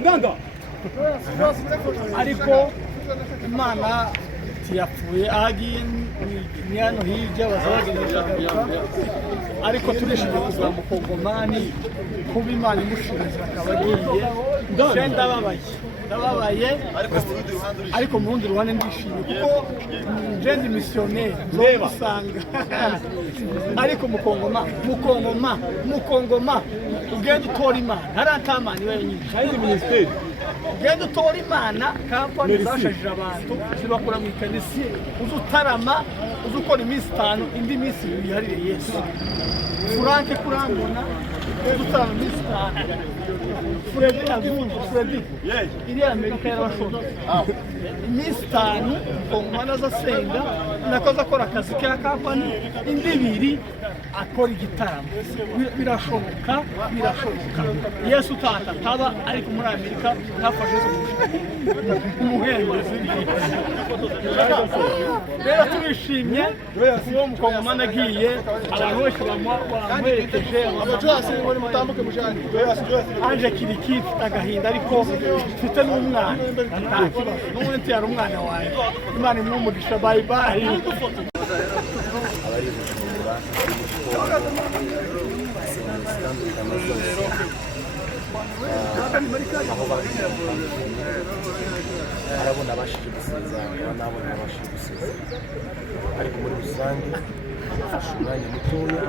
ndanda ariko imana yapfuye agiye ni hano hirya bazabagejeje ariko turishimye kuza mu Kongomani kuba imana imushinze akaba agiye ndababaye ariko mu rundi ruhande ndishimye kuko jendi missionnaire reba usanga ariko mukongoma ugenda utora imana haratamani wenyine kandi ministeri ugenda utora imana kampani zashajije abantu zibakura mu ikanisi uzutarama uzukora iminsi 5 indi minsi yiharire Yesu Franke kurambona uzutarama iminsi 5 Freddy azungu Freddy iri Amerika yarabashona iminsi 5 Kongomani azasenga nakoze akora akazi ka kampani indi 2 akora igitaramo birashoboka Yesu taba ariko muri Amerika nafashe umuhengezi rero turishimye kuba Mukongomani agiye abantu bose bamwerekeje abacyase muri mutambuke mujani anje kiriki agahinda ariko mfite n'umwana n'umuntu yari umwana wawe Imana imumugisha bye bye arabona abashije gusezerana n'abona abashije gusezerana ariko muri rusange afashe umwanya mutoya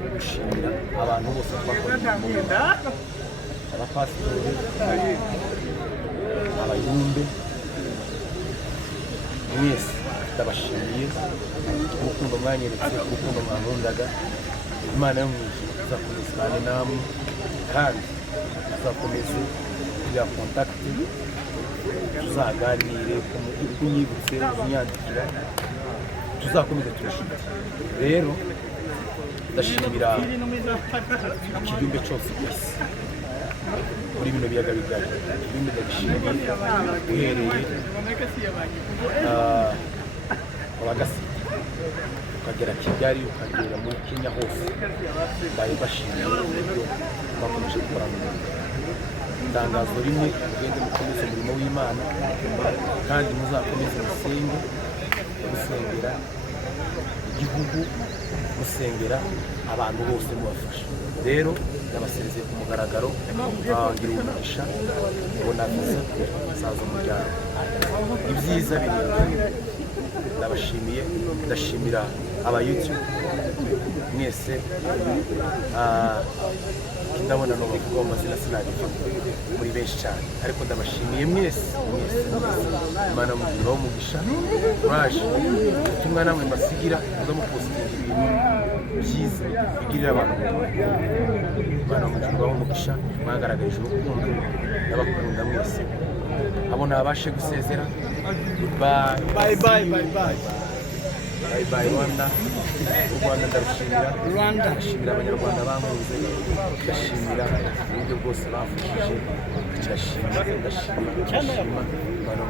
wo gushimira abantu bose twakoranye abapasitori abayumbe mwese ndabashimiye urukundo mwanyeretse urukundo mwankundaga Imana yo mwijuru izakomeza ibane namwe kandi tuzakomeze kugira contact tuzaganire kunyibutse kunyandikira tuzakomeza turashimira rero ndashimira ikiyumbe cyose kwisi muri bino biyaga bigari ikiyumbe ndagishimiye uhereye abagasi ukagera Kigali ukagera muri Kenya hose bari bashimiye uburyo bakomeje gukorana itangazo rimwe ugende mukomeze umurimo w'Imana kandi muzakomeze musenge musengera igihugu musengera abantu bose mubafasha rero ndabasezeye ku mugaragaro ngira umugisha ubona visa saza umuryango ibyiza biri ndabashimiye ndashimira aba YouTube mwese ndabona no bavuga amazina sinabivuga muri benshi cyane ariko ndabashimiye mwese Imana mugiraho umugisha courage ubutumwa namwe mbasigira muza mupostinga ibintu byiza bigirira abantu Imana mugiraho umugisha mwagaragaje urukundo n'abakunda mwese abo nabashe gusezera bye bye Rwanda ndarushimira ndashimira abanyarwanda bankunze ndashimira uburyo bwose bafashije ndashima Imana